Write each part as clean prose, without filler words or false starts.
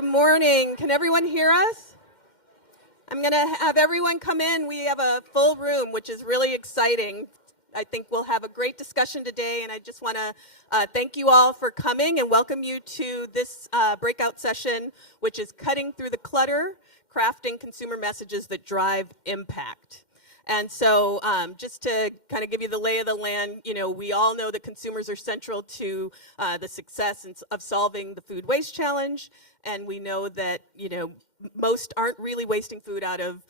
Good morning. Can everyone hear us? I'm going to have everyone come in. We have a full room, which is really exciting. I think we'll have a great discussion today, and I just want to thank you all for coming and welcome you to this breakout session, which is Cutting Through the Clutter, Crafting Consumer Messages That Drive Impact. And so just to kind of give you the lay of the land, we all know that consumers are central to the success of solving the food waste challenge. And we know that, most aren't really wasting food out of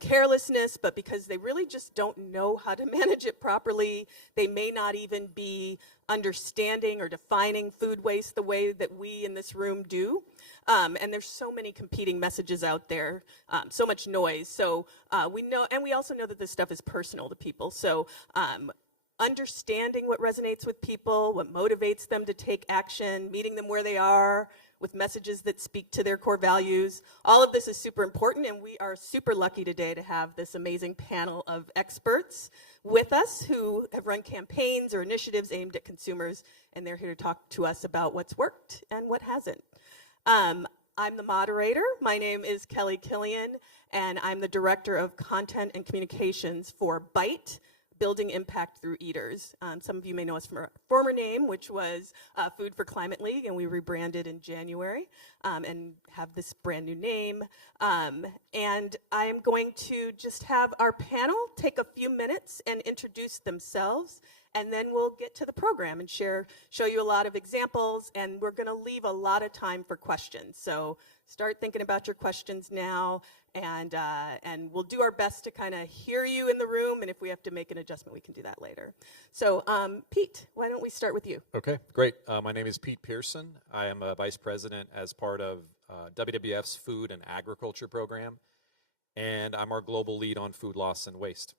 carelessness, but because they really just don't know how to manage it properly. They may not even be understanding or defining food waste the way that we in this room do. And there's so many competing messages out there, so much noise. So we know, and we also know that this stuff is personal to people. So understanding what resonates with people, what motivates them to take action, meeting them where they are, with messages that speak to their core values. All of this is super important, and we are super lucky today to have this amazing panel of experts with us who have run campaigns or initiatives aimed at consumers, and they're here to talk to us about what's worked and what hasn't. I'm the moderator. My name is Kelly Killian, and I'm the Director of Content and Communications for BITE, Building Impact Through Eaters. Some of you may know us from our former name, which was Food for Climate League, and we rebranded in January and have this brand new name. And I'm going to just have our panel take a few minutes and introduce themselves, and then we'll get to the program and show you a lot of examples, and we're going to leave a lot of time for questions. So start thinking about your questions now, and we'll do our best to kind of hear you in the room, and if we have to make an adjustment, we can do that later. So Pete, why don't we start with you? Okay, great. My name is Pete Pearson. I am a vice president as part of WWF's Food and Agriculture program, and I'm our global lead on food loss and waste.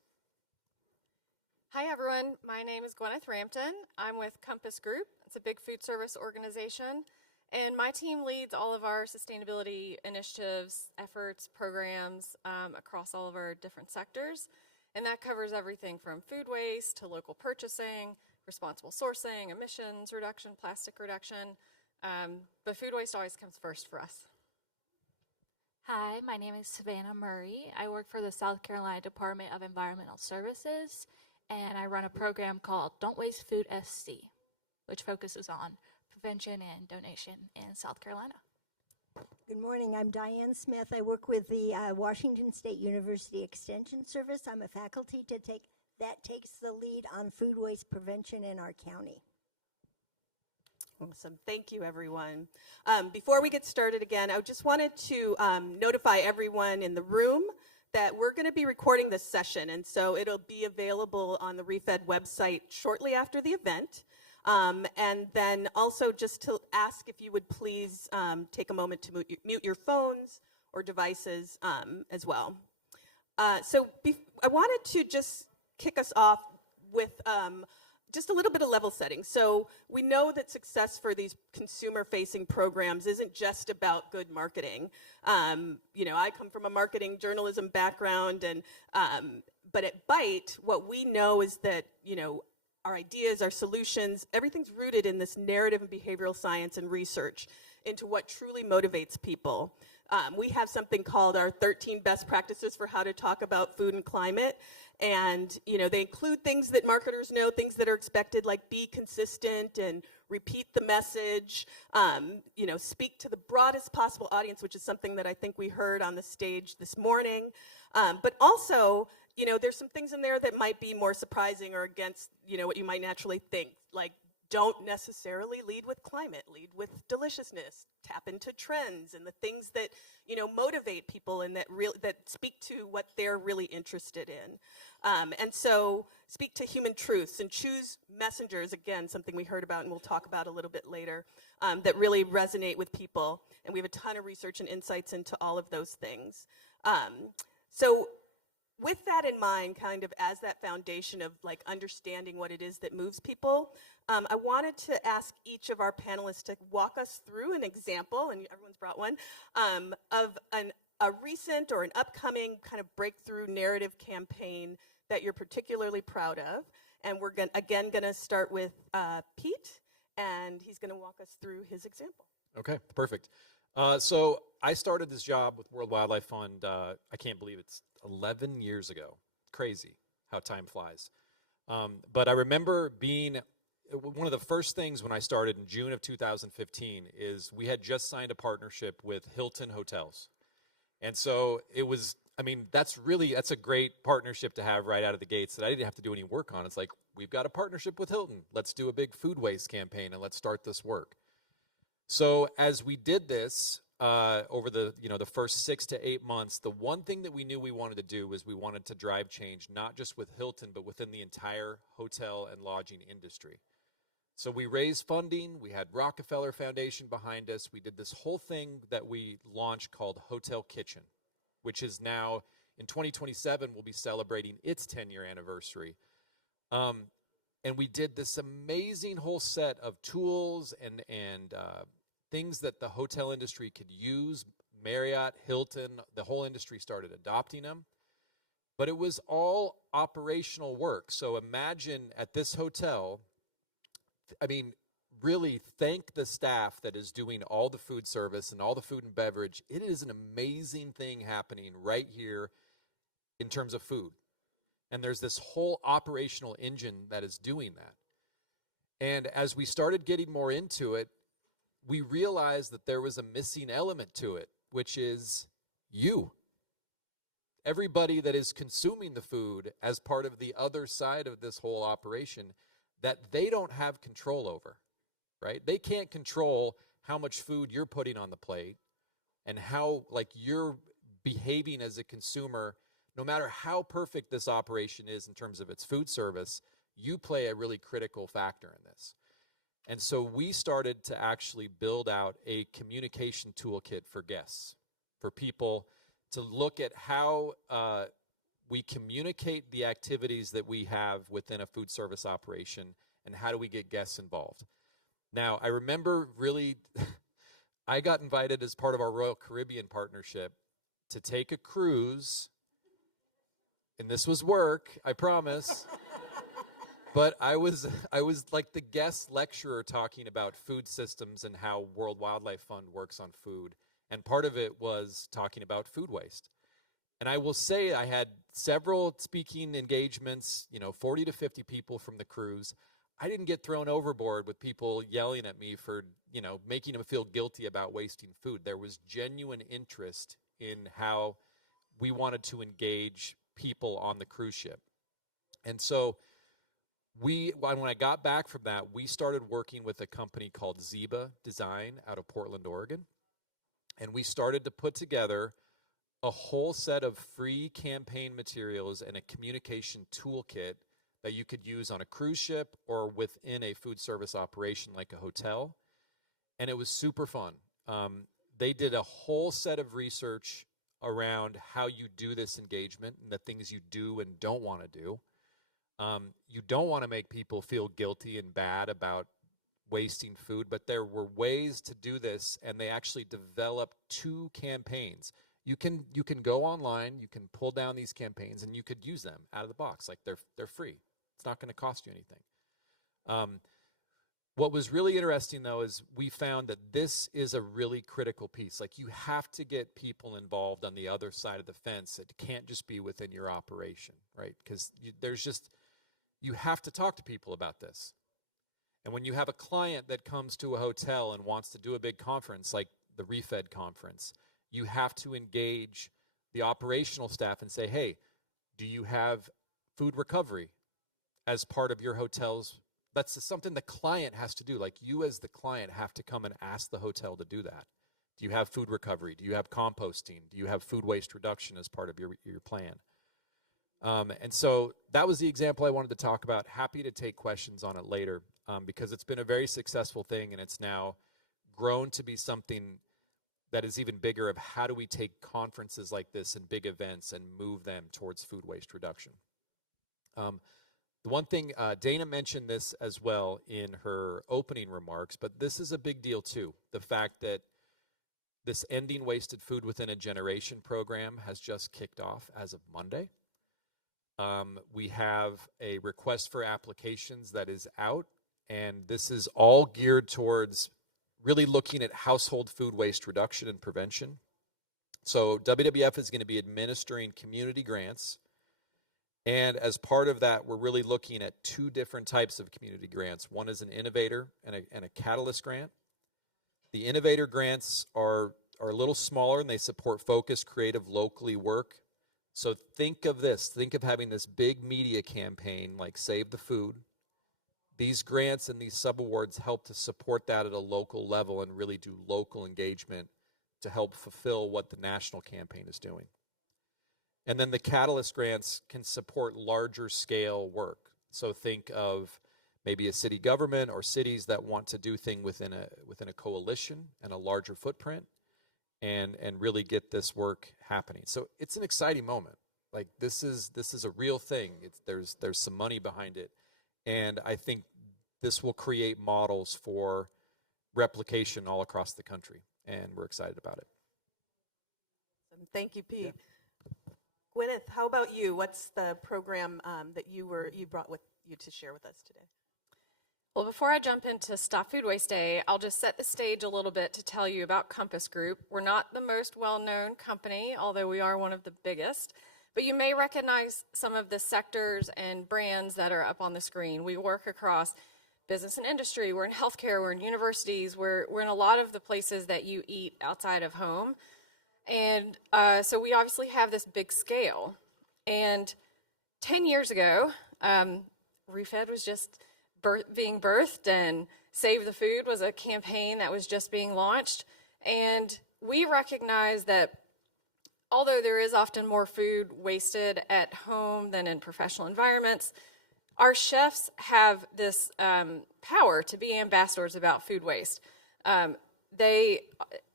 Hi everyone, my name is Gwyneth Rampton. I'm with Compass Group. It's a big food service organization, and my team leads all of our sustainability initiatives, efforts, programs across all of our different sectors, and that covers everything from food waste to local purchasing, responsible sourcing, emissions reduction, plastic reduction, but food waste always comes first for us. Hi, my name is Savannah Murray. I work for the South Carolina Department of Environmental Services, and I run a program called Don't Waste Food SC, which focuses on prevention and donation in South Carolina. Good morning, I'm Diane Smith. I work with the Washington State University Extension Service. I'm a faculty that takes the lead on food waste prevention in our county. Awesome. Thank you, everyone. Before we get started again, I just wanted to notify everyone in the room that we're going to be recording this session, and so it'll be available on the ReFed website shortly after the event. And then also just to ask if you would please take a moment to mute your phones or devices as well. So I wanted to just kick us off with just a little bit of level setting. So we know that success for these consumer-facing programs isn't just about good marketing. I come from a marketing journalism background, and but at BITE, what we know is that our ideas, our solutions, everything's rooted in this narrative and behavioral science and research into what truly motivates people. We have something called our 13 best practices for how to talk about food and climate. And, they include things that marketers know, things that are expected, like be consistent and repeat the message, speak to the broadest possible audience, which is something that I think we heard on the stage this morning. But also, there's some things in there that might be more surprising or against, what you might naturally think, like don't necessarily lead with climate, lead with deliciousness, tap into trends and the things that, motivate people and that speak to what they're really interested in. And so speak to human truths and choose messengers, again, something we heard about and we'll talk about a little bit later, that really resonate with people. And we have a ton of research and insights into all of those things. So with that in mind, kind of as that foundation of understanding what it is that moves people, I wanted to ask each of our panelists to walk us through an example, and everyone's brought one, of a recent or an upcoming kind of breakthrough narrative campaign that you're particularly proud of. And we're going to start with Pete, and he's going to walk us through his example. Okay, perfect. So I started this job with World Wildlife Fund, I can't believe it's 11 years ago. Crazy how time flies. But I remember being, one of the first things when I started in June of 2015 is we had just signed a partnership with Hilton Hotels. And so it was, I mean, that's a great partnership to have right out of the gates that I didn't have to do any work on. It's like, we've got a partnership with Hilton. Let's do a big food waste campaign and let's start this work. So as we did this over the first 6 to 8 months, the one thing that we knew we wanted to do was we wanted to drive change, not just with Hilton, but within the entire hotel and lodging industry. So we raised funding. We had Rockefeller Foundation behind us. We did this whole thing that we launched called Hotel Kitchen, which is now in 2027 we'll be celebrating its 10-year anniversary. And we did this amazing whole set of tools and things that the hotel industry could use. Marriott, Hilton, the whole industry started adopting them. But it was all operational work. So imagine at this hotel, I mean, really thank the staff that is doing all the food service and all the food and beverage. It is an amazing thing happening right here in terms of food. And there's this whole operational engine that is doing that. And as we started getting more into it, we realized that there was a missing element to it, which is you. Everybody that is consuming the food as part of the other side of this whole operation that they don't have control over, right? They can't control how much food you're putting on the plate and how you're behaving as a consumer. No matter how perfect this operation is in terms of its food service, you play a really critical factor in this. And so we started to actually build out a communication toolkit for guests, for people to look at how we communicate the activities that we have within a food service operation and how do we get guests involved. Now, I remember really, I got invited as part of our Royal Caribbean partnership to take a cruise, and this was work, I promise. But I was like the guest lecturer talking about food systems and how World Wildlife Fund works on food. And part of it was talking about food waste. And I will say I had several speaking engagements, 40 to 50 people from the cruise. I didn't get thrown overboard with people yelling at me for, making them feel guilty about wasting food. There was genuine interest in how we wanted to engage people on the cruise ship. And so when I got back from that, we started working with a company called Zeba Design out of Portland, Oregon. And we started to put together a whole set of free campaign materials and a communication toolkit that you could use on a cruise ship or within a food service operation like a hotel. And it was super fun. They did a whole set of research around how you do this engagement and the things you do and don't want to do. You don't want to make people feel guilty and bad about wasting food, but there were ways to do this, and they actually developed 2 campaigns. You can go online, you can pull down these campaigns, and you could use them out of the box. They're free. It's not going to cost you anything. What was really interesting, though, is we found that this is a really critical piece. You have to get people involved on the other side of the fence. It can't just be within your operation, right? Because you have to talk to people about this. And when you have a client that comes to a hotel and wants to do a big conference like the Refed conference, you have to engage the operational staff and say, hey, do you have food recovery as part of your hotel's? That's something the client has to do. You as the client have to come and ask the hotel to do that. Do you have food recovery? Do you have composting? Do you have food waste reduction as part of your plan? And so that was the example I wanted to talk about. Happy to take questions on it later because it's been a very successful thing, and it's now grown to be something that is even bigger of how do we take conferences like this and big events and move them towards food waste reduction. The one thing, Dana mentioned this as well in her opening remarks, but this is a big deal too. The fact that this Ending Wasted Food Within a Generation program has just kicked off as of Monday. We have a request for applications that is out, and this is all geared towards really looking at household food waste reduction and prevention. So WWF is going to be administering community grants. And as part of that, we're really looking at two different types of community grants. One is an innovator and a catalyst grant. The innovator grants are a little smaller, and they support focused, creative, locally work. So think of this. Think of having this big media campaign like Save the Food. These grants and these subawards help to support that at a local level and really do local engagement to help fulfill what the national campaign is doing. And then the catalyst grants can support larger scale work. So think of maybe a city government or cities that want to do things within a coalition and a larger footprint and really get this work happening. So it's an exciting moment. Like this is a real thing. There's some money behind it. And I think this will create models for replication all across the country. And we're excited about it. Thank you, Pete. Gwyneth, how about you? What's the program that you brought with you to share with us today? Well, before I jump into Stop Food Waste Day, I'll just set the stage a little bit to tell you about Compass Group. We're not the most well-known company, although we are one of the biggest, but you may recognize some of the sectors and brands that are up on the screen. We work across business and industry, we're in healthcare, we're in universities, we're in a lot of the places that you eat outside of home. And so we obviously have this big scale. And 10 years ago, ReFed was just being birthed, and Save the Food was a campaign that was just being launched. And we recognize that although there is often more food wasted at home than in professional environments, our chefs have this power to be ambassadors about food waste. They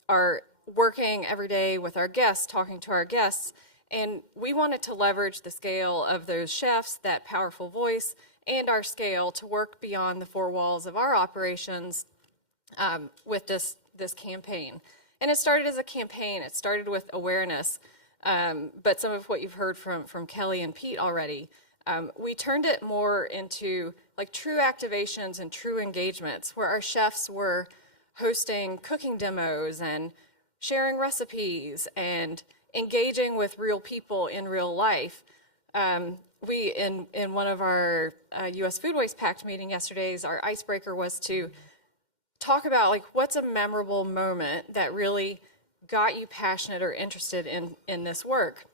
are working every day with our guests, talking to our guests, and we wanted to leverage the scale of those chefs, that powerful voice, and our scale to work beyond the four walls of our operations with this campaign. And it started as a campaign. It started with awareness, but some of what you've heard from Kelly and Pete already, we turned it more into like true activations and true engagements where our chefs were hosting cooking demos and sharing recipes and engaging with real people in real life. We, in one of our U.S. Food Waste Pact meeting yesterday's, our icebreaker was to talk about like what's a memorable moment that really got you passionate or interested in this work.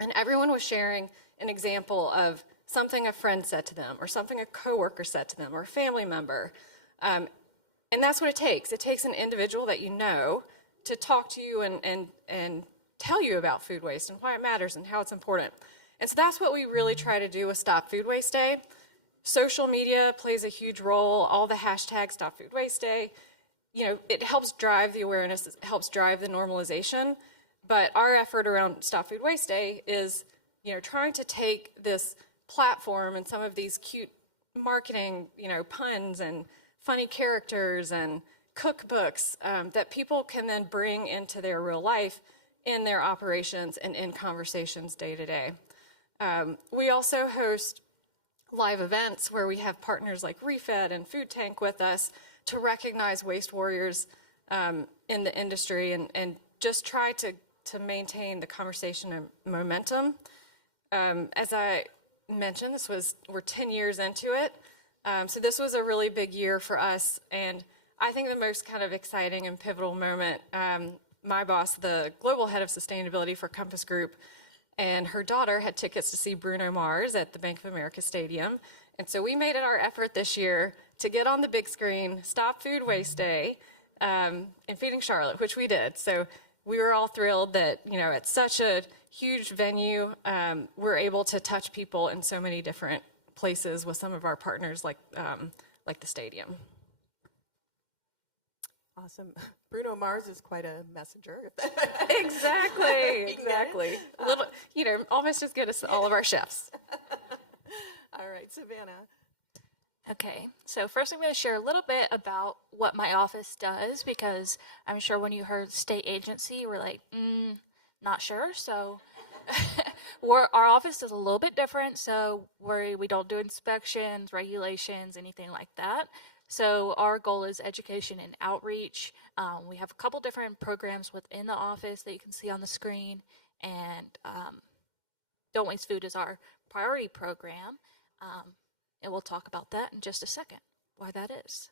And everyone was sharing an example of something a friend said to them or something a coworker said to them or a family member. And that's what it takes. It takes an individual that you know to talk to you and tell you about food waste and why it matters and how it's important. And so that's what we really try to do with Stop Food Waste Day. Social media plays a huge role. All the hashtags Stop Food Waste Day, you know, it helps drive the awareness, it helps drive the normalization. But our effort around Stop Food Waste Day is, you know, trying to take this platform and some of these cute marketing, you know, puns and funny characters and cookbooks that people can then bring into their real life in their operations and in conversations day to day. We also host live events where we have partners like ReFed and Food Tank with us to recognize waste warriors in the industry and just try to maintain the conversation and momentum. As I mentioned, we're 10 years into it. So this was a really big year for us, and I think the most kind of exciting and pivotal moment, my boss, the global head of sustainability for Compass Group, and her daughter had tickets to see Bruno Mars at the Bank of America Stadium. And so we made it our effort this year to get on the big screen, Stop Food Waste Day, in Feeding Charlotte, which we did. So we were all thrilled that, you know, at such a huge venue, we're able to touch people in so many different places with some of our partners like the stadium. Awesome. Bruno Mars is quite a messenger. Exactly. A little, you know, almost as good as all of our chefs. All right, Savannah. Okay, so first I'm going to share a little bit about what my office does, because I'm sure when you heard state agency, we're like, not sure. So our office is a little bit different. So we don't do inspections, regulations, anything like that. So our goal is education and outreach. We have a couple different programs within the office that you can see on the screen, and Don't Waste Food is our priority program, and we'll talk about that in just a second, why that is.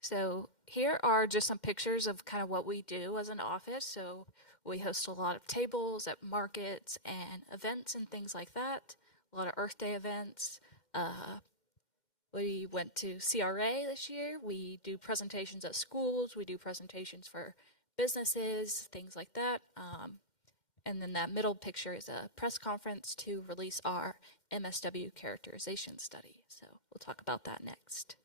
So here are just some pictures of kind of what we do as an office. So we host a lot of tables at markets and events and things like that, a lot of Earth Day events. We went to CRA this year. We do presentations at schools. We do presentations for businesses, things like that. And then that middle picture is a press conference to release our MSW characterization study. So we'll talk about that next.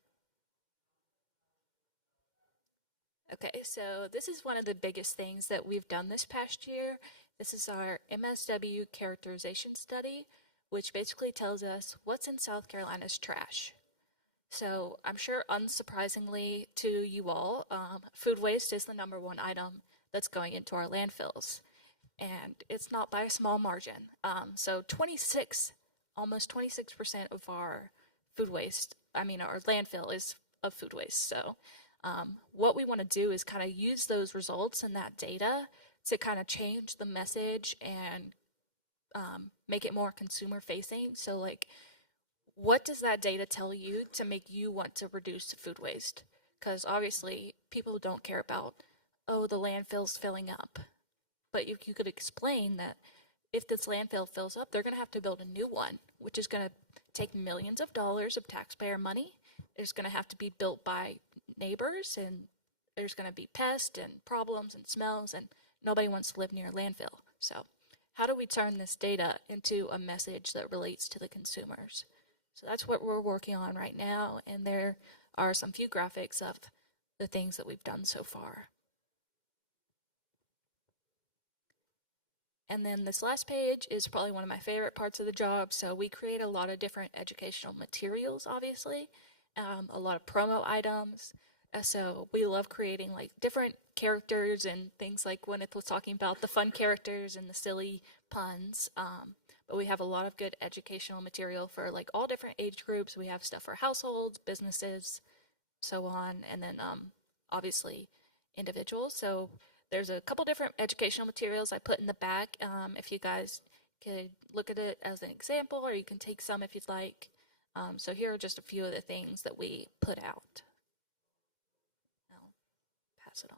Okay, so this is one of the biggest things that we've done this past year. This is our MSW characterization study, which basically tells us what's in South Carolina's trash. So I'm sure unsurprisingly to you all, food waste is the #1 item that's going into our landfills. And it's not by a small margin. So almost 26% of our food waste, our landfill is of food waste. So what we want to do is kind of use those results and that data to kind of change the message and make it more consumer facing. So like, what does that data tell you to make you want to reduce food waste? Because obviously people don't care about, oh, the landfill's filling up. But if you could explain that if this landfill fills up, they're going to have to build a new one, which is going to take millions of dollars of taxpayer money. It's going to have to be built by neighbors, and there's going to be pests and problems and smells, and nobody wants to live near a landfill. So how do we turn this data into a message that relates to the consumers? So that's what we're working on right now, and there are some few graphics of the things that we've done so far. And then this last page is probably one of my favorite parts of the job. So we create a lot of different educational materials, obviously, a lot of promo items. So we love creating like different characters and things, like when it was talking about the fun characters and the silly puns. But we have a lot of good educational material for like all different age groups. We have stuff for households, businesses, so on, and then obviously individuals. So there's a couple different educational materials I put in the back. If you guys could look at it as an example, or you can take some if you'd like. So here are just a few of the things that we put out. I'll pass it on.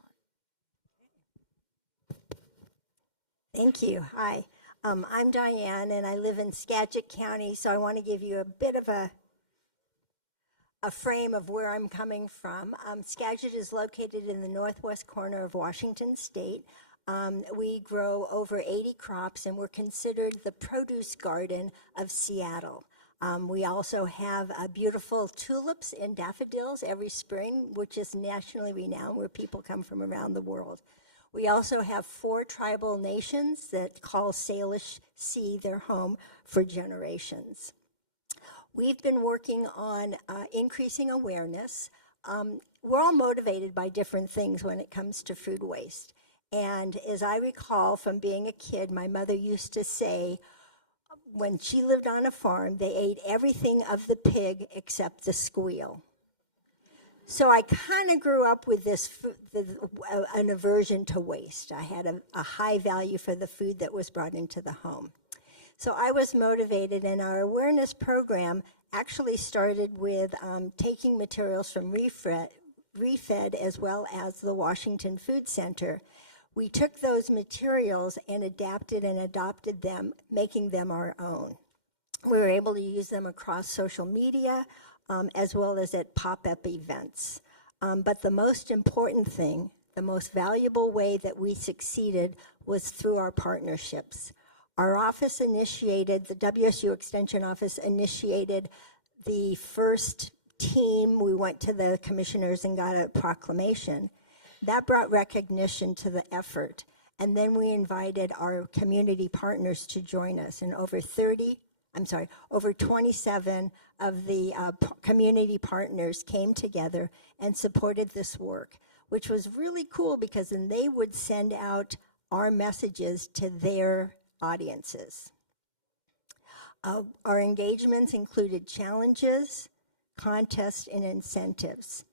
Thank you. Hi, I'm Diane, and I live in Skagit County, so I want to give you a bit of a frame of where I'm coming from. Skagit is located in the northwest corner of Washington State. We grow over 80 crops, and we're considered the produce garden of Seattle. We also have beautiful tulips and daffodils every spring, which is nationally renowned, where people come from around the world. We also have 4 tribal nations that call Salish Sea their home for generations. We've been working on increasing awareness. We're all motivated by different things when it comes to food waste. And as I recall from being a kid, my mother used to say, when she lived on a farm, they ate everything of the pig except the squeal. So I kind of grew up with an aversion to waste. I had a high value for the food that was brought into the home. So I was motivated, and our awareness program actually started with taking materials from Refed as well as the Washington Food Center. We took those materials and adapted and adopted them, making them our own. We were able to use them across social media as well as at pop-up events. But the most important thing, the most valuable way that we succeeded was through our partnerships. Our office initiated, the WSU Extension Office initiated the first team. We went to the commissioners and got a proclamation. That brought recognition to the effort. And then we invited our community partners to join us. And over 27 of the community partners came together and supported this work, which was really cool because then they would send out our messages to their audiences. Our engagements included challenges, contests, and incentives.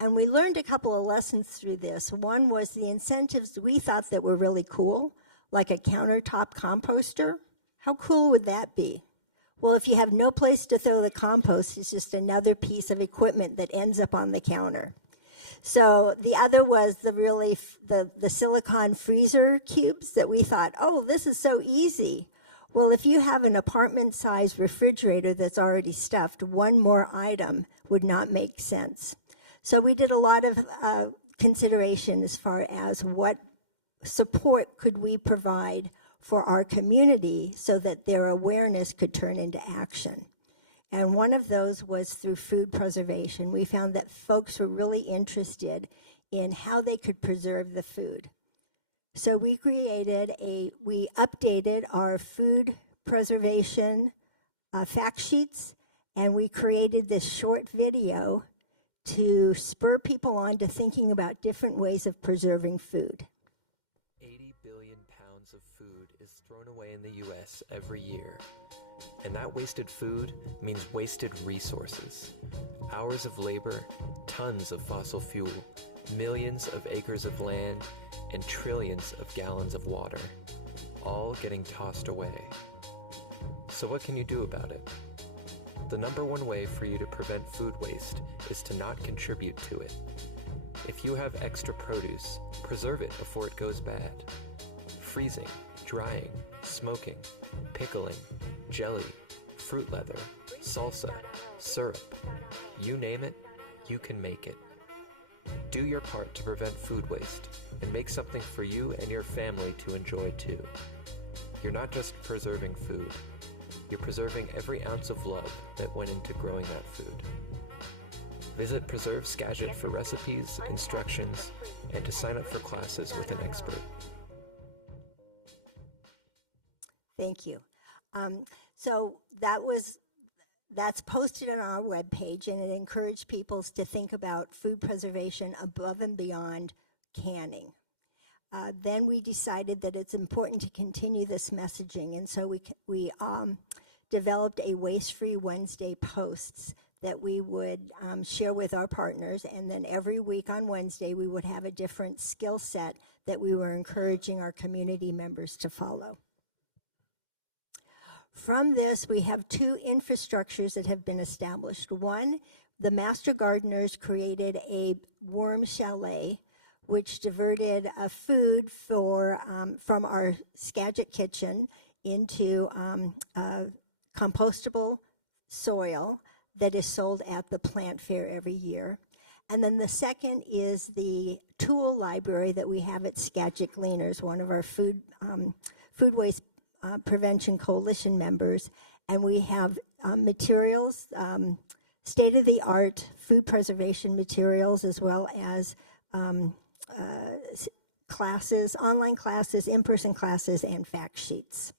And we learned a couple of lessons through this. One was the incentives we thought that were really cool, like a countertop composter. How cool would that be? Well, if you have no place to throw the compost, it's just another piece of equipment that ends up on the counter. So the other was the silicone freezer cubes that we thought, oh, this is so easy. Well, if you have an apartment-sized refrigerator that's already stuffed, one more item would not make sense. So we did a lot of consideration as far as what support could we provide for our community so that their awareness could turn into action. And one of those was through food preservation. We found that folks were really interested in how they could preserve the food. So we updated our food preservation fact sheets, and we created this short video to spur people on to thinking about different ways of preserving food. 80 billion pounds of food is thrown away in the U.S. every year. And that wasted food means wasted resources. Hours of labor, tons of fossil fuel, millions of acres of land, and trillions of gallons of water, all getting tossed away. So what can you do about it? The number one way for you to prevent food waste is to not contribute to it. If you have extra produce, preserve it before it goes bad. Freezing, drying, smoking, pickling, jelly, fruit leather, salsa, syrup, you name it, you can make it. Do your part to prevent food waste and make something for you and your family to enjoy too. You're not just preserving food, you're preserving every ounce of love that went into growing that food. Visit Preserve Skagit for recipes, instructions, and to sign up for classes with an expert. Thank you. So that's posted on our webpage, and it encouraged people to think about food preservation above and beyond canning. Then we decided that it's important to continue this messaging, and so we developed a Waste-Free Wednesday posts that we would share with our partners, and then every week on Wednesday we would have a different skill set that we were encouraging our community members to follow. From this, we have two infrastructures that have been established. One, the Master Gardeners created a worm chalet, which diverted food from our Skagit kitchen into compostable soil that is sold at the plant fair every year. And then the second is the tool library that we have at Skagit Gleaners, one of our food waste Prevention Coalition members, and we have materials, state-of-the-art food preservation materials, as well as classes, online classes, in-person classes, and fact sheets.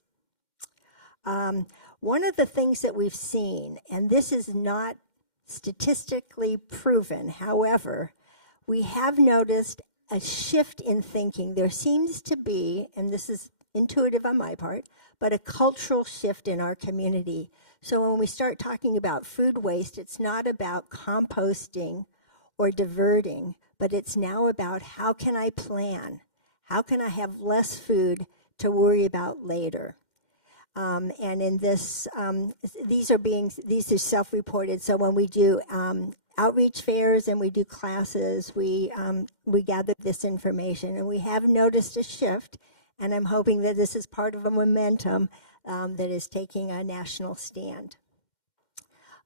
One of the things that we've seen, and this is not statistically proven, however, we have noticed a shift in thinking. There seems to be, and this is intuitive on my part, but a cultural shift in our community. So when we start talking about food waste, it's not about composting or diverting, but it's now about how can I plan? How can I have less food to worry about later? And in this, these are self-reported. So when we do outreach fairs and we do classes, we gather this information, and we have noticed a shift. And I'm hoping that this is part of a momentum that is taking a national stand.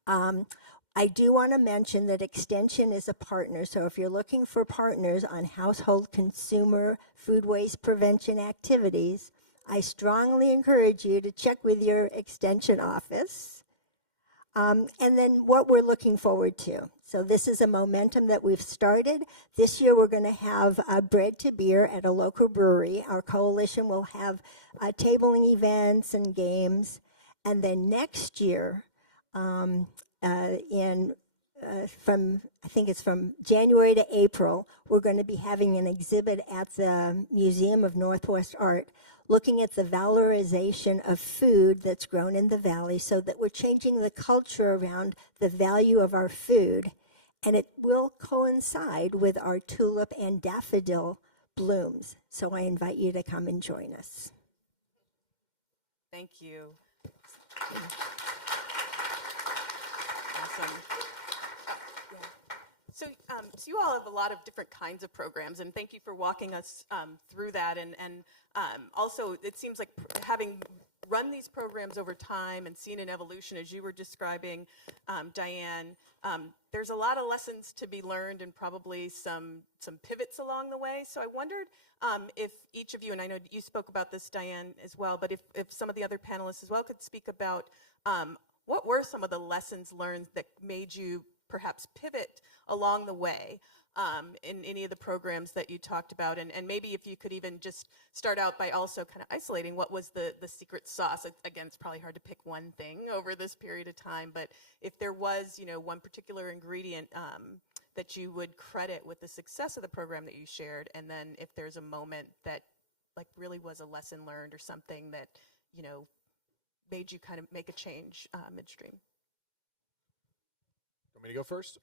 I do want to mention that Extension is a partner. So if you're looking for partners on household consumer food waste prevention activities, I strongly encourage you to check with your Extension office. And then what we're looking forward to. So this is a momentum that we've started. This year we're going to have Bread to Beer at a local brewery. Our coalition will have tabling events and games. And then next year, in I think it's from January to April, we're going to be having an exhibit at the Museum of Northwest Art looking at the valorization of food that's grown in the valley, so that we're changing the culture around the value of our food. And it will coincide with our tulip and daffodil blooms. So I invite you to come and join us. Thank you. Awesome. So you all have a lot of different kinds of programs, and thank you for walking us through that. And also, it seems like having run these programs over time and seen an evolution, as you were describing, Diane, there's a lot of lessons to be learned and probably some pivots along the way. So I wondered if each of you, and I know you spoke about this, Diane, as well, but if some of the other panelists as well could speak about what were some of the lessons learned that made you perhaps pivot along the way in any of the programs that you talked about, and maybe if you could even just start out by also kind of isolating what was the secret sauce. Again, it's probably hard to pick one thing over this period of time, but if there was, one particular ingredient that you would credit with the success of the program that you shared, and then if there's a moment that like really was a lesson learned or something that, made you kind of make a change midstream. Want me to go first?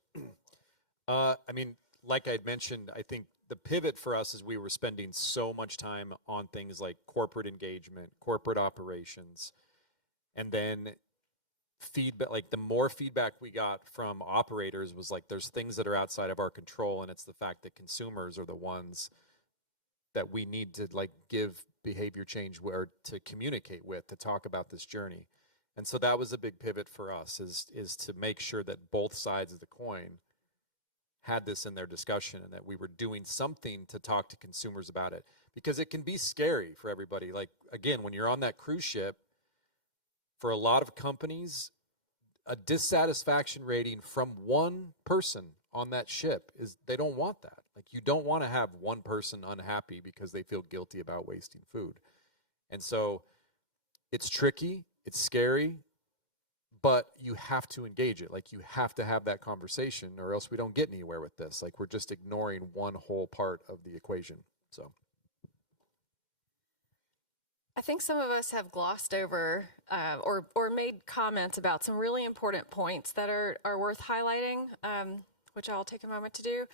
Like I had mentioned, I think the pivot for us is we were spending so much time on things like corporate engagement, corporate operations, and then feedback. Like the more feedback we got from operators was like, there's things that are outside of our control, and it's the fact that consumers are the ones that we need to like give behavior change where to communicate with, to talk about this journey. And so that was a big pivot for us, is to make sure that both sides of the coin had this in their discussion, and that we were doing something to talk to consumers about it, because it can be scary for everybody. Like, again, when you're on that cruise ship, for a lot of companies, a dissatisfaction rating from one person on that ship is they don't want that. Like, you don't want to have one person unhappy because they feel guilty about wasting food. And so it's tricky, it's scary, but you have to engage it. Like, you have to have that conversation, or else we don't get anywhere with this. Like, we're just ignoring one whole part of the equation. So I think some of us have glossed over or made comments about some really important points that are worth highlighting, which I'll take a moment to do.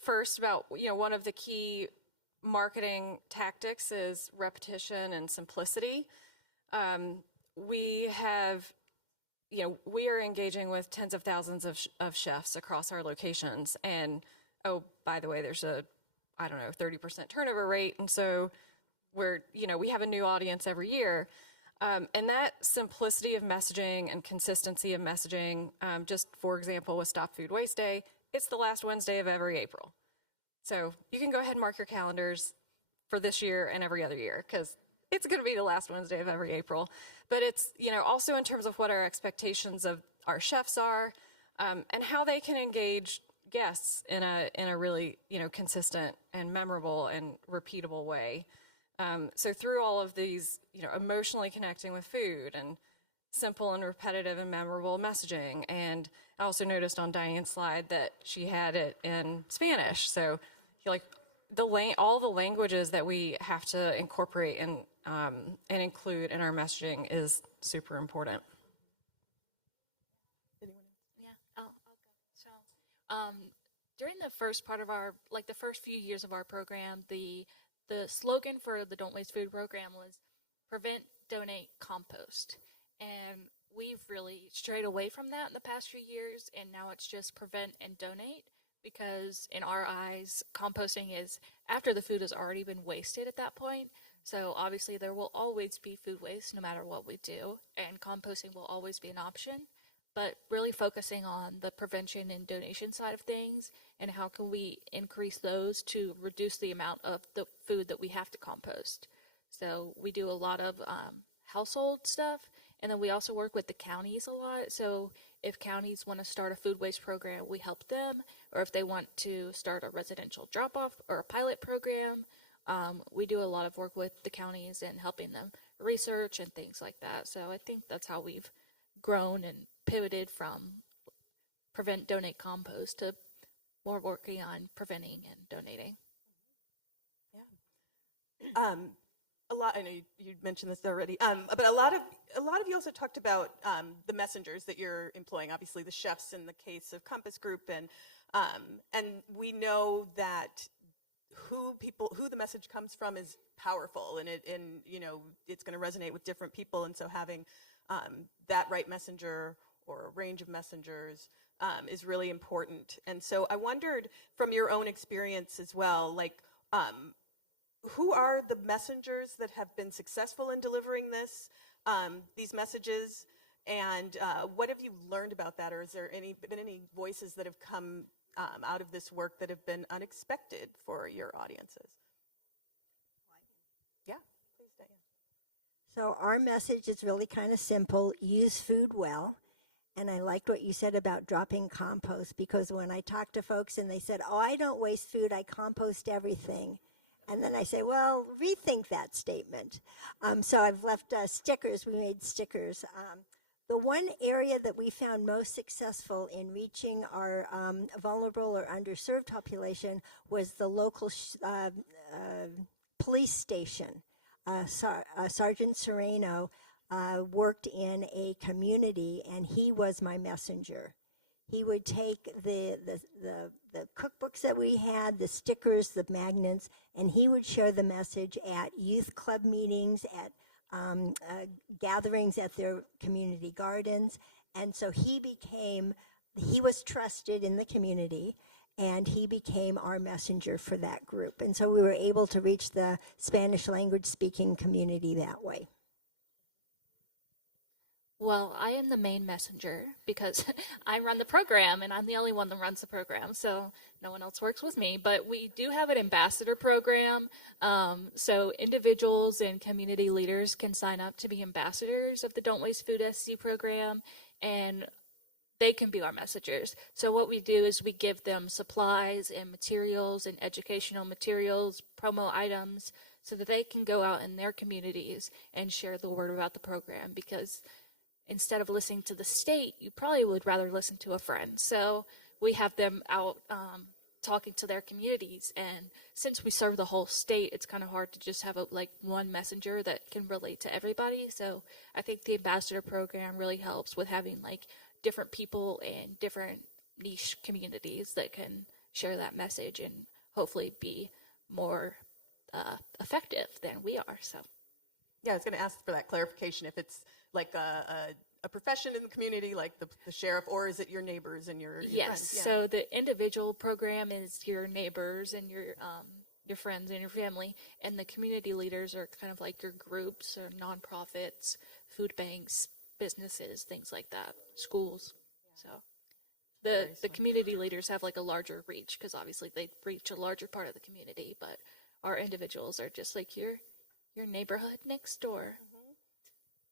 First, about one of the key marketing tactics is repetition and simplicity. We are engaging with tens of thousands of chefs across our locations, and oh, by the way, there's a 30% turnover rate, and so we have a new audience every year. And that simplicity of messaging and consistency of messaging, just for example, with Stop Food Waste Day, it's the last Wednesday of every April. So you can go ahead and mark your calendars for this year and every other year, because it's going to be the last Wednesday of every April. But it's, also in terms of what our expectations of our chefs are, and how they can engage guests in a really, consistent and memorable and repeatable way. So through all of these, emotionally connecting with food and simple and repetitive and memorable messaging. And I also noticed on Diane's slide that she had it in Spanish. So all the languages that we have to incorporate and include in our messaging is super important. Yeah, I'll go. So, during the first part of the first few years of our program, the slogan for the Don't Waste Food program was prevent, donate, compost. And we've really strayed away from that in the past few years, and now it's just prevent and donate, because in our eyes, composting is after the food has already been wasted at that point. So obviously there will always be food waste no matter what we do, and composting will always be an option. But really focusing on the prevention and donation side of things, and how can we increase those to reduce the amount of the food that we have to compost. So we do a lot of household stuff, and then we also work with the counties a lot. So if counties want to start a food waste program, we help them, or if they want to start a residential drop-off or a pilot program, we do a lot of work with the counties and helping them research and things like that. So I think that's how we've grown and pivoted from prevent, donate, compost to more working on preventing and donating. A lot. I know you mentioned this already, but a lot of you also talked about the messengers that you're employing. Obviously, the chefs in the case of Compass Group, and we know that who the message comes from is powerful, and it's going to resonate with different people. And so having that right messenger or a range of messengers is really important. And so I wondered, from your own experience as well, like. Who are the messengers that have been successful in delivering these messages, and what have you learned about that, or is there been any voices that have come out of this work that have been unexpected for your audiences? Yeah, please, Diane. So our message is really kind of simple: use food well. And I liked what you said about dropping compost, because when I talked to folks and they said, "Oh, I don't waste food, I compost everything." And then I say, well, rethink that statement. So I've left stickers. We made stickers. The one area that we found most successful in reaching our vulnerable or underserved population was the local police station. Sergeant Sereno worked in a community, and he was my messenger. He would take the cookbooks that we had, the stickers, the magnets, and he would share the message at youth club meetings, at gatherings at their community gardens. And so he was trusted in the community, and he became our messenger for that group. And so we were able to reach the Spanish language speaking community that way. Well, I am the main messenger because I run the program, and I'm the only one that runs the program, so no one else works with me. But we do have an ambassador program, so individuals and community leaders can sign up to be ambassadors of the Don't Waste Food SC program, and they can be our messengers. So what we do is we give them supplies and materials and educational materials, promo items, so that they can go out in their communities and share the word about the program, because instead of listening to the state, you probably would rather listen to a friend. So we have them out talking to their communities. And since we serve the whole state, it's kind of hard to just have one messenger that can relate to everybody. So I think the ambassador program really helps with having different people in different niche communities that can share that message and hopefully be more effective than we are. So. Yeah, I was going to ask for that clarification, if it's like a profession in the community, like the sheriff, or is it your neighbors and your yes, friends? Yeah. So the individual program is your neighbors and your friends and your family, and the community leaders are kind of like your groups or nonprofits, food banks, businesses, things like that, schools. So the community leaders have a larger reach, because obviously they reach a larger part of the community, but our individuals are just like your neighborhood next door.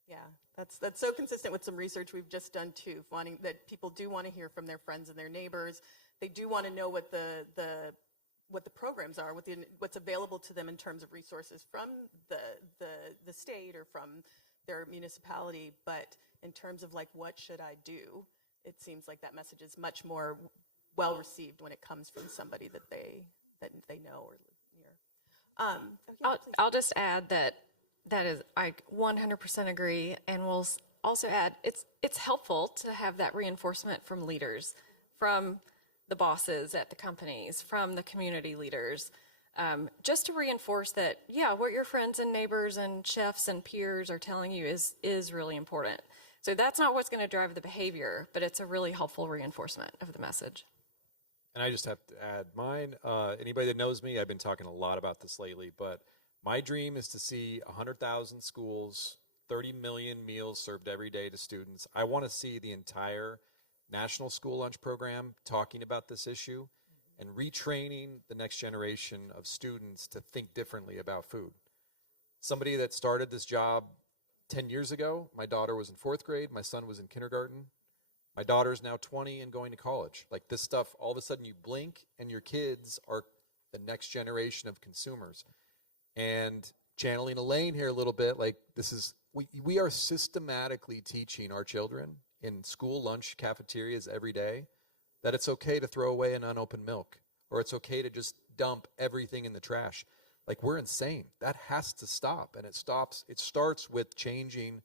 Yeah, that's so consistent with some research we've just done too, wanting that people do want to hear from their friends and their neighbors. They do want to know what the programs are, what's available to them in terms of resources from the state or from their municipality. But in terms of what should I do, it seems like that message is much more well received when it comes from somebody that they know or live near. I'll just add that is, I 100% agree, and we'll also add it's helpful to have that reinforcement from leaders, from the bosses at the companies, from the community leaders, just to reinforce that, what your friends and neighbors and chefs and peers are telling you is really important. So that's not what's going to drive the behavior, but it's a really helpful reinforcement of the message. And I just have to add mine. Anybody that knows me, I've been talking a lot about this lately, but my dream is to see 100,000 schools, 30 million meals served every day to students. I want to see the entire National School Lunch Program talking about this issue and retraining the next generation of students to think differently about food. Somebody that started this job 10 years ago, my daughter was in 4th grade, my son was in kindergarten. My daughter's now 20 and going to college. This stuff, all of a sudden you blink and your kids are the next generation of consumers. And channeling Elaine here a little bit, we are systematically teaching our children in school lunch cafeterias every day that it's okay to throw away an unopened milk, or it's okay to just dump everything in the trash. Like, we're insane. That has to stop. And it starts with changing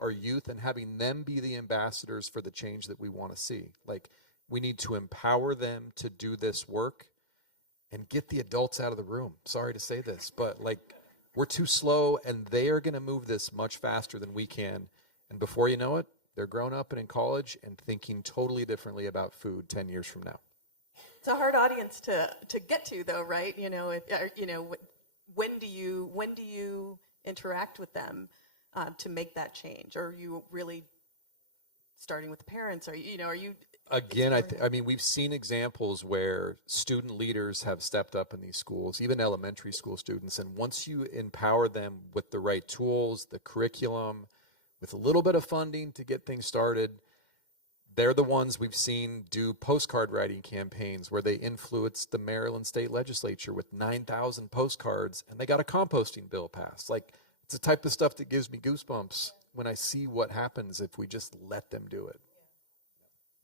our youth and having them be the ambassadors for the change that we want to see. Like, we need to empower them to do this work and get the adults out of the room. Sorry to say this, but like, we're too slow, and they are going to move this much faster than we can. And before you know it, they're grown up and in college and thinking totally differently about food 10 years from now. It's a hard audience to get to, though, right? When do you interact with them to make that change? Or are you really starting with the parents? Are you? Again, I mean, we've seen examples where student leaders have stepped up in these schools, even elementary school students. And once you empower them with the right tools, the curriculum, with a little bit of funding to get things started, they're the ones we've seen do postcard writing campaigns where they influenced the Maryland state legislature with 9,000 postcards, and they got a composting bill passed. Like, it's the type of stuff that gives me goosebumps when I see what happens if we just let them do it.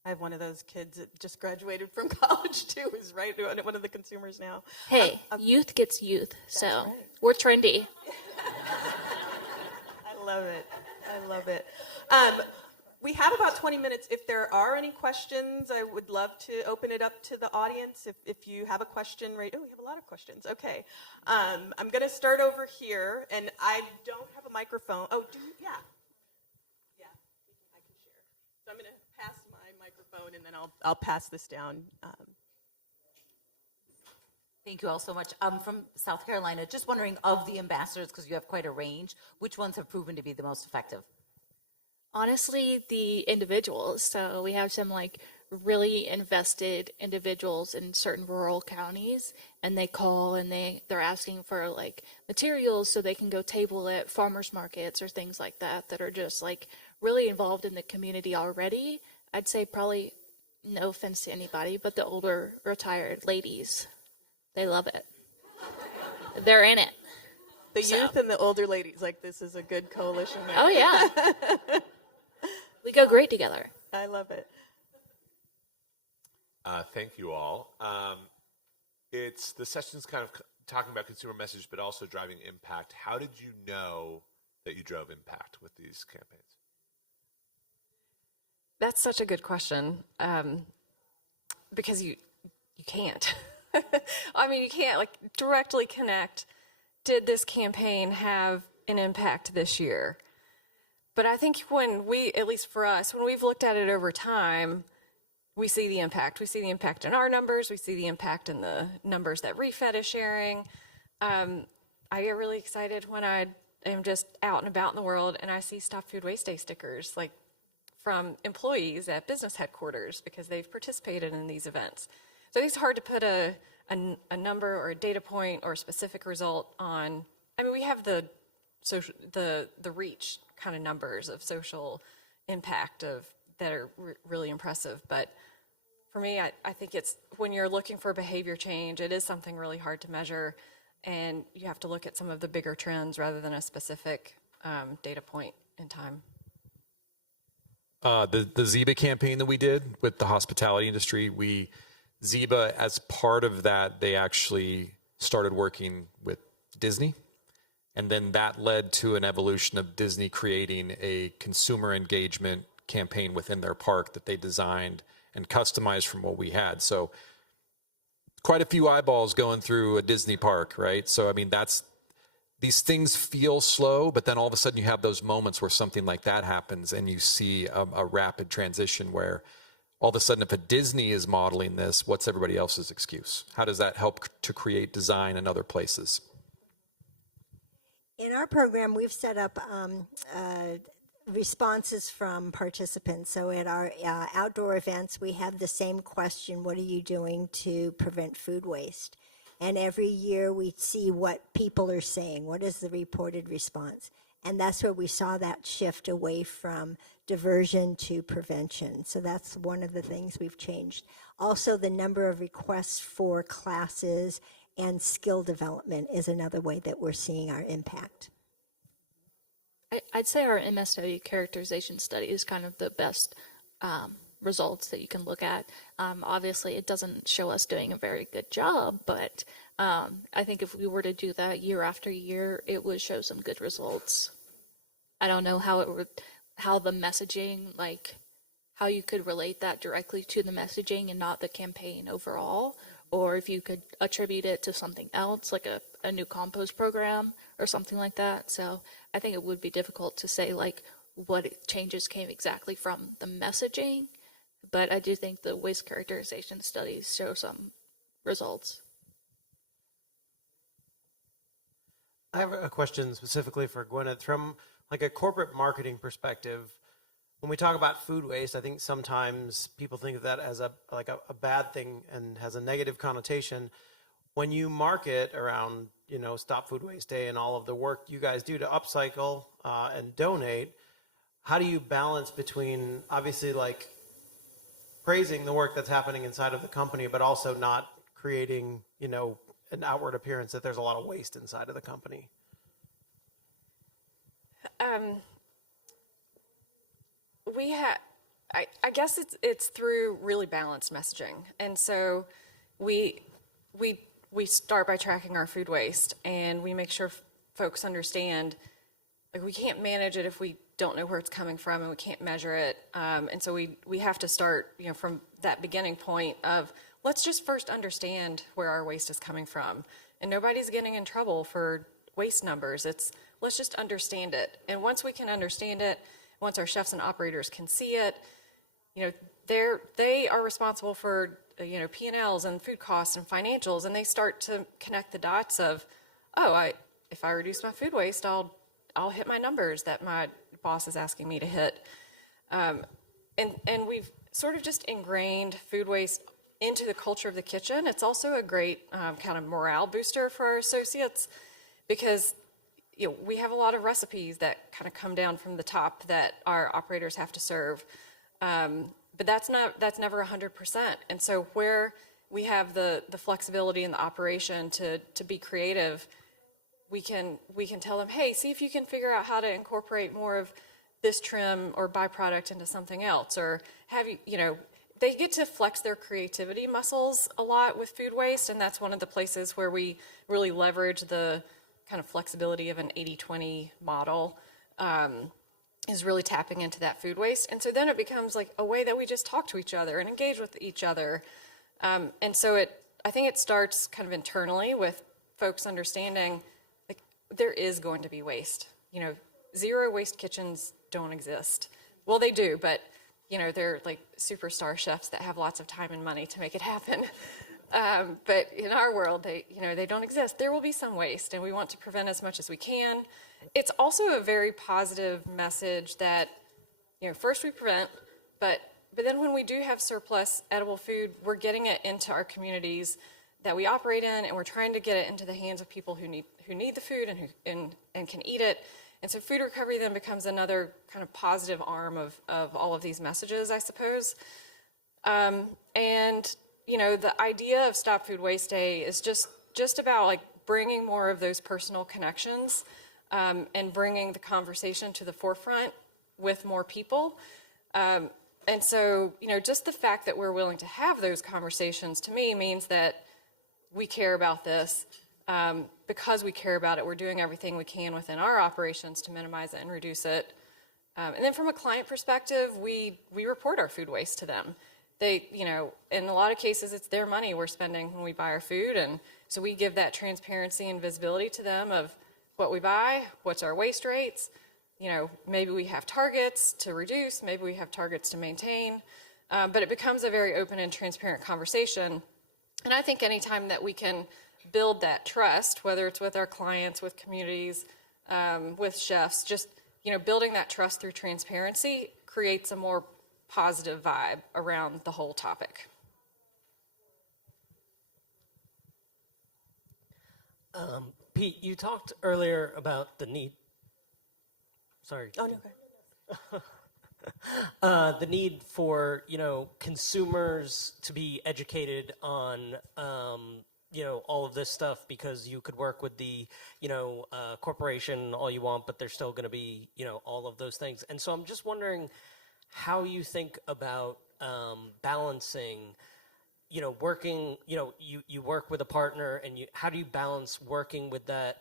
I have one of those kids that just graduated from college, too, who's right one of the consumers now. Hey, youth gets youth, so right. we're trendy. I love it. I love it. We have about 20 minutes. If there are any questions, I would love to open it up to the audience. If you have a question, right? Oh, we have a lot of questions. Okay. I'm going to start over here, and I don't have a microphone. Oh, yeah. Yeah, I can share. So I'm going to pass my microphone, and then I'll pass this down. Thank you all so much. From South Carolina, just wondering, of the ambassadors, because you have quite a range, which ones have proven to be the most effective? Honestly, the individuals. So we have some like really invested individuals in certain rural counties, and they call and they're asking for like materials so they can go table at farmers markets or things like that are just like really involved in the community already. I'd say probably, no offense to anybody, but the older retired ladies, they love it. They're in it. The youth and the older ladies, like, this is a good coalition there. Oh yeah. We go great together. I love it. Thank you all. It's the session's kind of talking about consumer message, but also driving impact. How did you know that you drove impact with these campaigns? That's such a good question, because you can't. I mean, you can't like directly connect. Did this campaign have an impact this year? But I think when we, at least for us, when we've looked at it over time, we see the impact. We see the impact in our numbers. We see the impact in the numbers that ReFed is sharing. I get really excited when I am just out and about in the world and I see Stop Food Waste Day stickers, like from employees at business headquarters, because they've participated in these events. So it's hard to put a number or a data point or a specific result on. I mean, we have the reach kind of numbers of social impact that are really impressive. But for me, I think it's when you're looking for behavior change, it is something really hard to measure, and you have to look at some of the bigger trends rather than a specific data point in time. The Zeba campaign that we did with the hospitality industry, Zeba, as part of that, they actually started working with Disney. And then that led to an evolution of Disney creating a consumer engagement campaign within their park that they designed and customized from what we had. So quite a few eyeballs going through a Disney park, right? So, I mean, these things feel slow, but then all of a sudden you have those moments where something like that happens and you see a rapid transition where all of a sudden, if a Disney is modeling this, what's everybody else's excuse? How does that help to create design in other places? In our program, we've set up responses from participants. So at our outdoor events, we have the same question: what are you doing to prevent food waste? And every year we see what people are saying. What is the reported response? And that's where we saw that shift away from diversion to prevention. So that's one of the things we've changed. Also, the number of requests for classes and skill development is another way that we're seeing our impact. I'd say our MSW characterization study is kind of the best results that you can look at. Obviously, it doesn't show us doing a very good job, but I think if we were to do that year after year, it would show some good results. I don't know how the messaging, like how you could relate that directly to the messaging and not the campaign overall, or if you could attribute it to something else, like a new compost program or something like that. So I think it would be difficult to say like what changes came exactly from the messaging, but I do think the waste characterization studies show some results. I have a question specifically for Gwyneth. From like a corporate marketing perspective, when we talk about food waste, I think sometimes people think of that as a bad thing and has a negative connotation. When you market around, Stop Food Waste Day and all of the work you guys do to upcycle and donate, how do you balance between obviously like praising the work that's happening inside of the company, but also not creating, an outward appearance that there's a lot of waste inside of the company? I guess it's through really balanced messaging, and so we start by tracking our food waste, and we make sure folks understand, like, we can't manage it if we don't know where it's coming from, and we can't measure it, and so we have to start, from that beginning point of, let's just first understand where our waste is coming from, and nobody's getting in trouble for waste numbers. Let's just understand it, and once we can understand it, once our chefs and operators can see it, they are responsible for P&Ls and food costs and financials, and they start to connect the dots of, if I reduce my food waste, I'll hit my numbers that my boss is asking me to hit, and we've sort of just ingrained food waste into the culture of the kitchen. It's also a great kind of morale booster for our associates, because we have a lot of recipes that kind of come down from the top that our operators have to serve, but that's never 100%. And so where we have the flexibility in the operation to be creative, we can tell them, hey, see if you can figure out how to incorporate more of this trim or byproduct into something else, or they get to flex their creativity muscles a lot with food waste, and that's one of the places where we really leverage the kind of flexibility of an 80-20 model, is really tapping into that food waste. And so then it becomes like a way that we just talk to each other and engage with each other. And so I think it starts kind of internally with folks understanding, like, there is going to be waste. Zero waste kitchens don't exist. Well, they do, but they're like superstar chefs that have lots of time and money to make it happen. But in our world, they don't exist. There will be some waste, and we want to prevent as much as we can. It's also a very positive message that, first we prevent, but then when we do have surplus edible food, we're getting it into our communities that we operate in, and we're trying to get it into the hands of people who need the food and can eat it. And so food recovery then becomes another kind of positive arm of all of these messages, I suppose. And the idea of Stop Food Waste Day is just about like bringing more of those personal connections, and bringing the conversation to the forefront with more people. And so, just the fact that we're willing to have those conversations, to me, means that we care about this. Because we care about it, we're doing everything we can within our operations to minimize it and reduce it. And then from a client perspective, we report our food waste to them. They, in a lot of cases, it's their money we're spending when we buy our food. And so we give that transparency and visibility to them of what we buy, what's our waste rates. Maybe we have targets to reduce, maybe we have targets to maintain. But it becomes a very open and transparent conversation. And I think anytime that we can build that trust, whether it's with our clients, with communities, with chefs, just, building that trust through transparency creates a more positive vibe around the whole topic. Pete, you talked earlier about the need. Sorry. Oh, no, okay. The need for consumers to be educated on all of this stuff, because you could work with the corporation all you want, but there's still going to be all of those things. And so I'm just wondering how you think about balancing, working, you work with a partner, and how do you balance working with that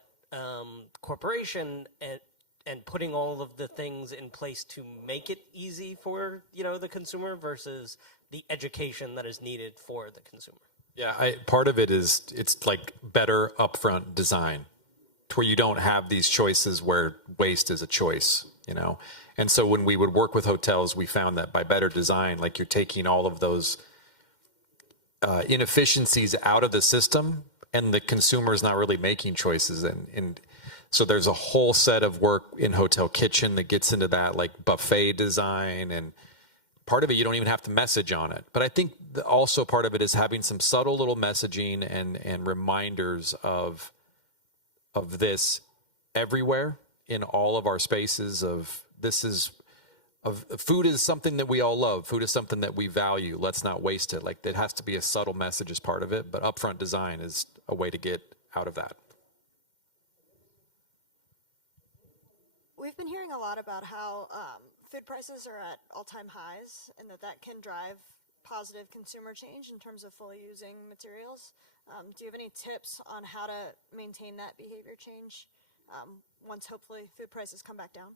corporation and putting all of the things in place to make it easy for, the consumer versus the education that is needed for the consumer? Yeah, part of it is it's like better upfront design, to where you don't have these choices where waste is a choice, And so when we would work with hotels, we found that by better design, like you're taking all of those inefficiencies out of the system, and the consumer is not really making choices. And so there's a whole set of work in hotel kitchen that gets into that, like buffet design, and part of it, you don't even have to message on it. But I think also part of it is having some subtle little messaging and reminders of this everywhere in all of our spaces. Food is something that we all love. Food is something that we value. Let's not waste it. Like, it has to be a subtle message as part of it, but upfront design is a way to get out of that. We've been hearing a lot about how food prices are at all-time highs, and that can drive positive consumer change in terms of fully using materials. Do you have any tips on how to maintain that behavior change once hopefully food prices come back down?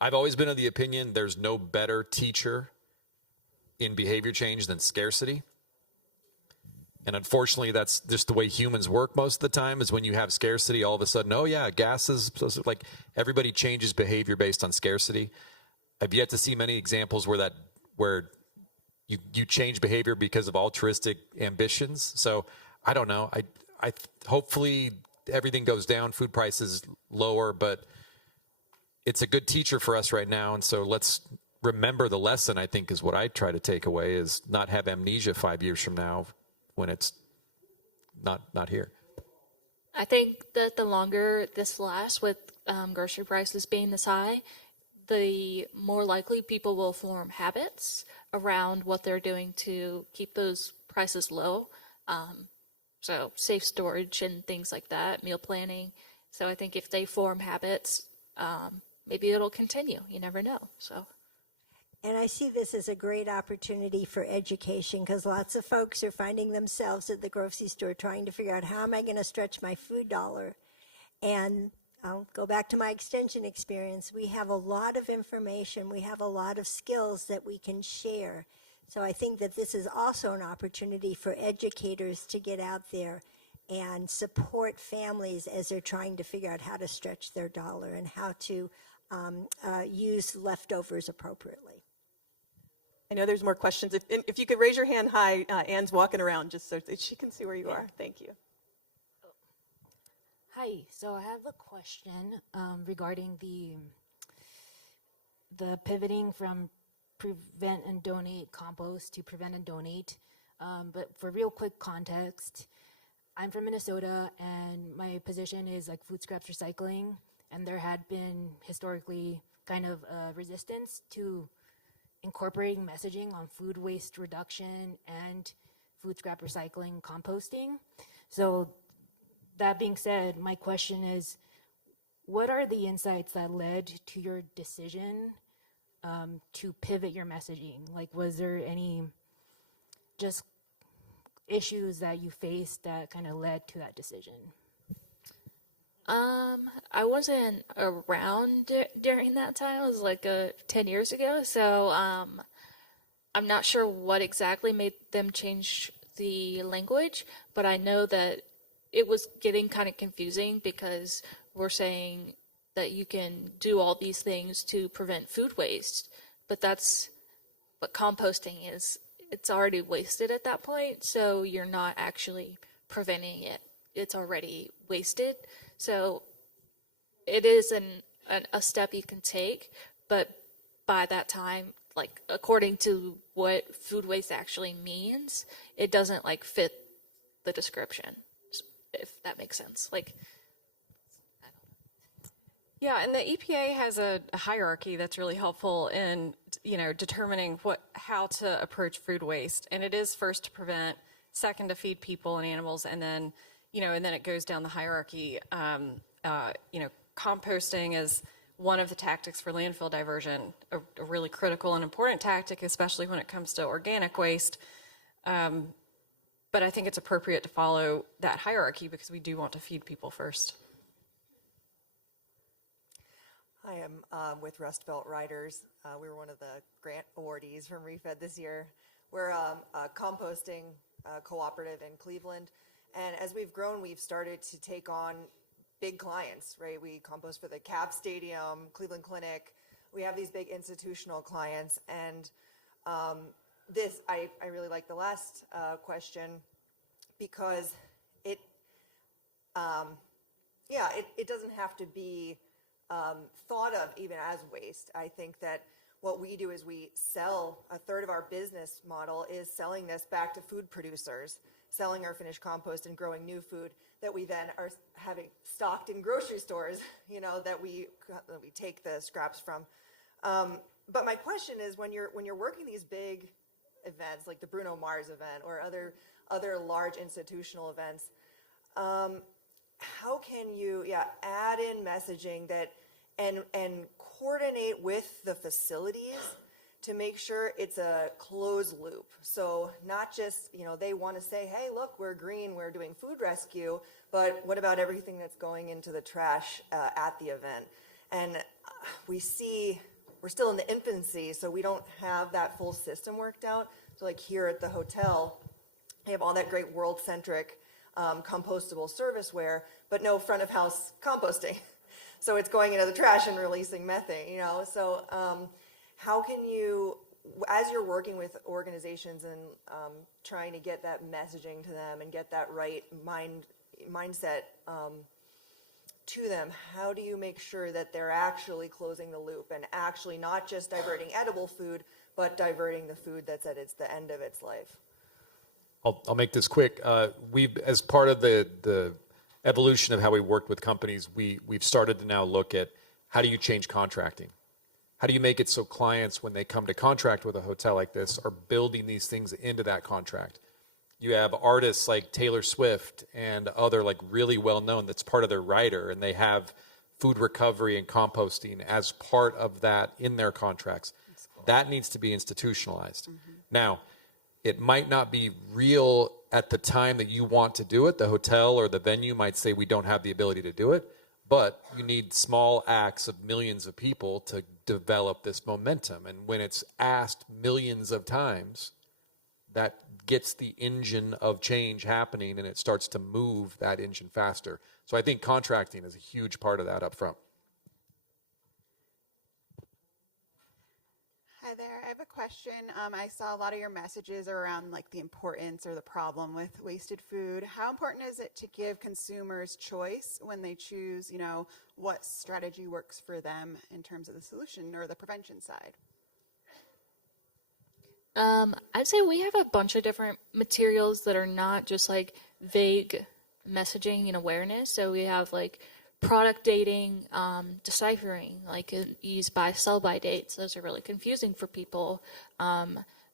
I've always been of the opinion there's no better teacher in behavior change than scarcity. And unfortunately, that's just the way humans work most of the time, is when you have scarcity, all of a sudden, oh yeah, gas is, like, everybody changes behavior based on scarcity. I've yet to see many examples where you change behavior because of altruistic ambitions. So I don't know. I hopefully everything goes down, food prices lower, but it's a good teacher for us right now. And so let's remember the lesson, I think, is what I try to take away, is not have amnesia 5 years from now when it's not here. I think that the longer this lasts, with grocery prices being this high, the more likely people will form habits around what they're doing to keep those prices low. So safe storage and things like that, meal planning. So I think if they form habits, maybe it'll continue. You never know. So. And I see this as a great opportunity for education, because lots of folks are finding themselves at the grocery store trying to figure out, how am I going to stretch my food dollar? And I'll go back to my extension experience. We have a lot of information. We have a lot of skills that we can share. So I think that this is also an opportunity for educators to get out there and support families as they're trying to figure out how to stretch their dollar and how to use leftovers appropriately. I know there's more questions. If you could raise your hand high, Anne's walking around just so that she can see where you are. Thank you. Hi, so I have a question regarding the pivoting from prevent and donate compost to prevent and donate. But for real quick context, I'm from Minnesota, and my position is like food scraps recycling, and there had been historically kind of resistance to incorporating messaging on food waste reduction and food scrap recycling composting. So that being said, my question is, what are the insights that led to your decision to pivot your messaging? Like, was there any just issues that you faced that kind of led to that decision? I wasn't around during that time. It was like 10 years ago. So I'm not sure what exactly made them change the language, but I know that it was getting kind of confusing because we're saying that you can do all these things to prevent food waste, but that's what composting is. It's already wasted at that point, so you're not actually preventing it. It's already wasted. So it is a step you can take, but by that time, like, according to what food waste actually means, it doesn't like fit the description, if that makes sense. Like, Yeah, and the EPA has a hierarchy that's really helpful in, determining how to approach food waste. And it is first to prevent, second to feed people and animals, and then, and then it goes down the hierarchy. Composting is one of the tactics for landfill diversion, a really critical and important tactic, especially when it comes to organic waste. But I think it's appropriate to follow that hierarchy because we do want to feed people first. I am with Rust Belt Riders. We were one of the grant awardees from ReFed this year. We're a composting cooperative in Cleveland. And as we've grown, we've started to take on big clients, right? We compost for the Cavs Stadium, Cleveland Clinic. We have these big institutional clients. And I really like the last question because it doesn't have to be thought of even as waste. I think that what we do is we sell, a third of our business model is selling this back to food producers, selling our finished compost and growing new food that we then are having stocked in grocery stores, that we take the scraps from. But my question is, when you're working these big events like the Bruno Mars event or other large institutional events, how can you add in messaging that and coordinate with the facilities to make sure it's a closed loop? So not just, they want to say, hey, look, we're green, we're doing food rescue, but what about everything that's going into the trash at the event? And we're still in the infancy, so we don't have that full system worked out. So like here at the hotel, they have all that great world-centric compostable serviceware, but no front of house composting. So it's going into the trash and releasing methane, So how can you, as you're working with organizations and trying to get that messaging to them and get that right mindset to them, how do you make sure that they're actually closing the loop and actually not just diverting edible food, but diverting the food that's at the end of its life? I'll make this quick. We've, as part of the evolution of how we worked with companies, we've started to now look at how do you change contracting? How do you make it so clients, when they come to contract with a hotel like this, are building these things into that contract? You have artists like Taylor Swift and other like really well-known, that's part of their rider, and they have food recovery and composting as part of that in their contracts. That needs to be institutionalized. Mm-hmm. Now, it might not be real at the time that you want to do it. The hotel or the venue might say we don't have the ability to do it, but you need small acts of millions of people to develop this momentum. And when it's asked millions of times, that gets the engine of change happening and it starts to move that engine faster. So I think contracting is a huge part of that up front. Hi there, I have a question. I saw a lot of your messages around like the importance or the problem with wasted food. How important is it to give consumers choice when they choose, what strategy works for them in terms of the solution or the prevention side? I'd say we have a bunch of different materials that are not just like vague messaging and awareness. So we have like product dating, deciphering, like use buy, sell by dates. Those are really confusing for people.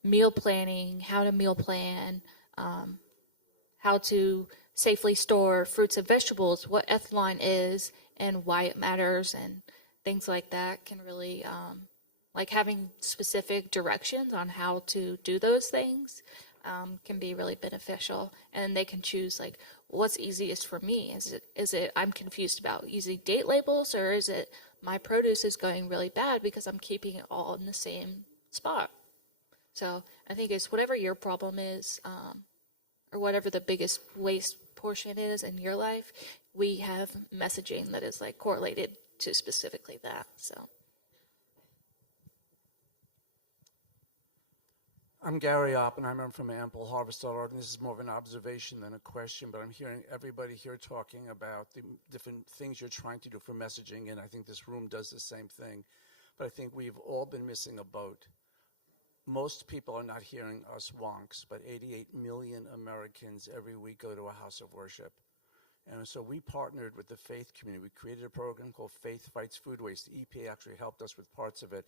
Meal planning, how to meal plan, how to safely store fruits and vegetables, what ethylene is and why it matters, and things like that can really, like having specific directions on how to do those things can be really beneficial. And they can choose like, what's easiest for me? Is it I'm confused about using date labels, or is it my produce is going really bad because I'm keeping it all in the same spot? So I think it's whatever your problem is, or whatever the biggest waste portion is in your life, we have messaging that is like correlated to specifically that. So. I'm Gary Oppenheimer. I'm from AmpleHarvest.org, and this is more of an observation than a question, but I'm hearing everybody here talking about the different things you're trying to do for messaging, and I think this room does the same thing. But I think we've all been missing a boat. Most people are not hearing us wonks, but 88 million Americans every week go to a house of worship. And so we partnered with the faith community. We created a program called Faith Fights Food Waste. The EPA actually helped us with parts of it.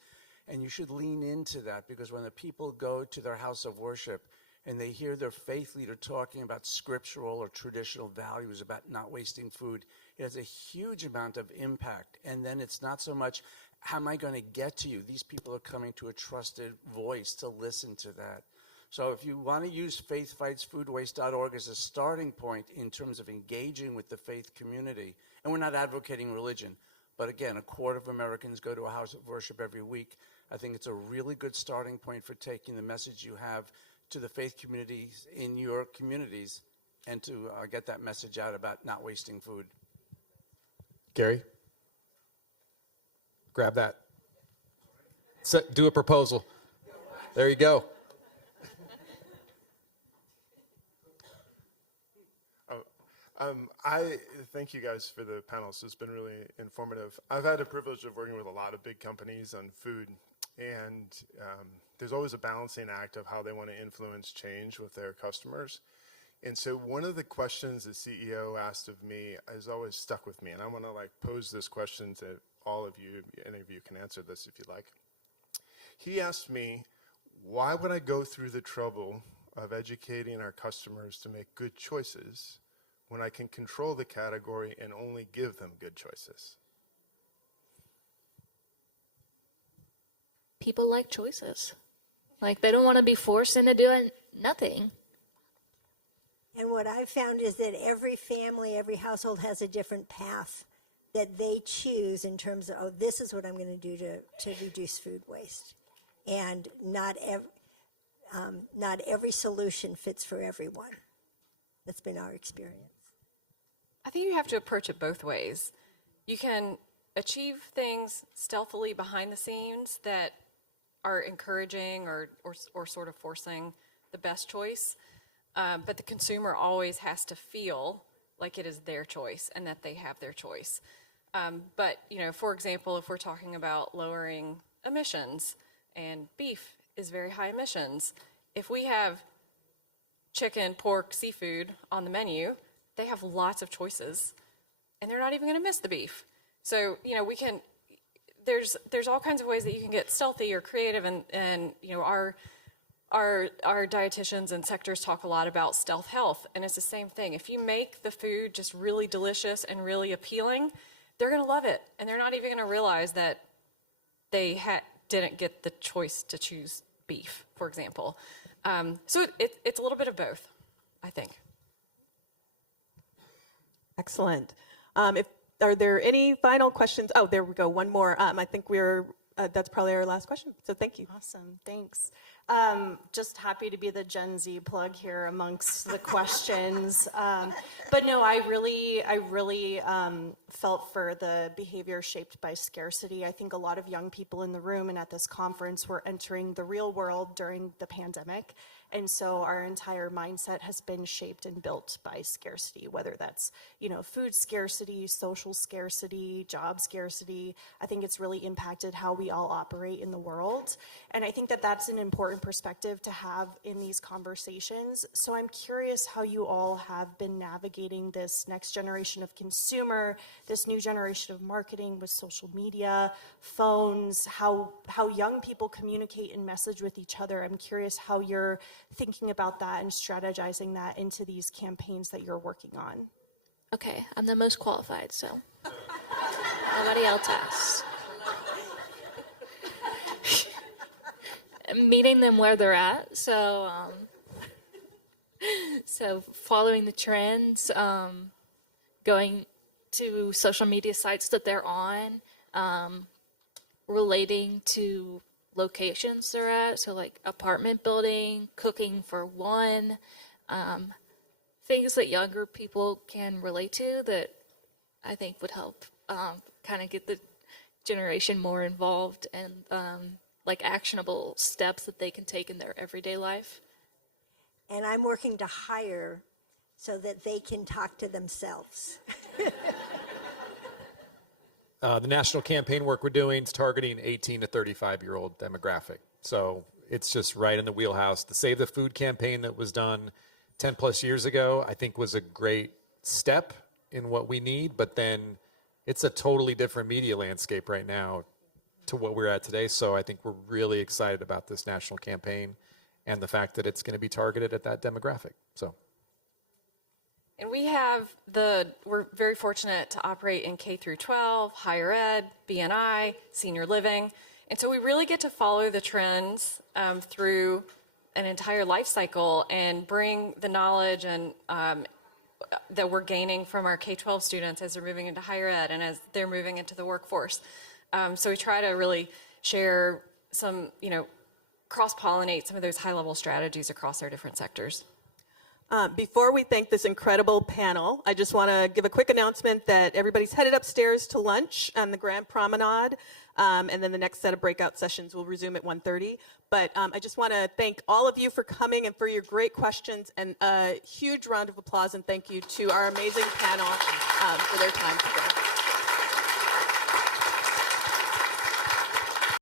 And you should lean into that, because when the people go to their house of worship, and they hear their faith leader talking about scriptural or traditional values about not wasting food, it has a huge amount of impact. And then it's not so much, how am I going to get to you? These people are coming to a trusted voice to listen to that. So if you want to use faithfightsfoodwaste.org as a starting point in terms of engaging with the faith community, and we're not advocating religion, but again, 1/4 of Americans go to a house of worship every week. I think it's a really good starting point for taking the message you have to the faith communities in your communities and to get that message out about not wasting food. Gary? Grab that. Do a proposal. There you go. I thank you guys for the panels. It's been really informative. I've had the privilege of working with a lot of big companies on food, and there's always a balancing act of how they want to influence change with their customers. And so one of the questions the CEO asked of me has always stuck with me, and I want to pose this question to all of you. Any of you can answer this if you'd like. He asked me, why would I go through the trouble of educating our customers to make good choices when I can control the category and only give them good choices? People like choices. Like, they don't want to be forced into doing nothing. And what I've found is that every family, every household has a different path that they choose in terms of, oh, this is what I'm going to do to reduce food waste. And not every solution fits for everyone. That's been our experience. I think you have to approach it both ways. You can achieve things stealthily behind the scenes that are encouraging or sort of forcing the best choice, but the consumer always has to feel like it is their choice and that they have their choice. But, for example, if we're talking about lowering emissions, and beef is very high emissions, if we have chicken, pork, seafood on the menu, they have lots of choices, and they're not even going to miss the beef. So, we can, there's all kinds of ways that you can get stealthy or creative, and our dietitians and sectors talk a lot about stealth health, and it's the same thing. If you make the food just really delicious and really appealing, they're going to love it, and they're not even going to realize that they didn't get the choice to choose beef, for example. So it's a little bit of both, I think. Excellent. Are there any final questions? Oh, there we go. One more. I think that's probably our last question. So thank you. Awesome. Thanks. Just happy to be the Gen Z plug here amongst the questions. But no, I really felt for the behavior shaped by scarcity. I think a lot of young people in the room and at this conference were entering the real world during the pandemic. And so our entire mindset has been shaped and built by scarcity, whether that's, food scarcity, social scarcity, job scarcity. I think it's really impacted how we all operate in the world. And I think that that's an important perspective to have in these conversations. So I'm curious how you all have been navigating this next generation of consumer, this new generation of marketing with social media, phones, how young people communicate and message with each other. I'm curious how you're thinking about that and strategizing that into these campaigns that you're working on. Okay, I'm the most qualified, so nobody else asks. Meeting them where they're at, so following the trends, going to social media sites that they're on, relating to locations they're at, so like apartment building, cooking for one, things that younger people can relate to that I think would help kind of get the generation more involved and like actionable steps that they can take in their everyday life. And I'm working to hire so that they can talk to themselves. The national campaign work we're doing is targeting 18 to 35-year-old demographic. So it's just right in the wheelhouse. The Save the Food campaign that was done 10 plus years ago, I think was a great step in what we need, but then it's a totally different media landscape right now to what we're at today. So I think we're really excited about this national campaign and the fact that it's going to be targeted at that demographic. So. And we're very fortunate to operate in K through 12, higher ed, B&I, senior living. And so we really get to follow the trends through an entire life cycle and bring the knowledge and that we're gaining from our K-12 students as they're moving into higher ed and as they're moving into the workforce. So we try to really share some, cross-pollinate some of those high-level strategies across our different sectors. Before we thank this incredible panel, I just want to give a quick announcement that everybody's headed upstairs to lunch on the Grand Promenade, and then the next set of breakout sessions will resume at 1:30. But I just want to thank all of you for coming and for your great questions, and a huge round of applause and thank you to our amazing panel for their time today.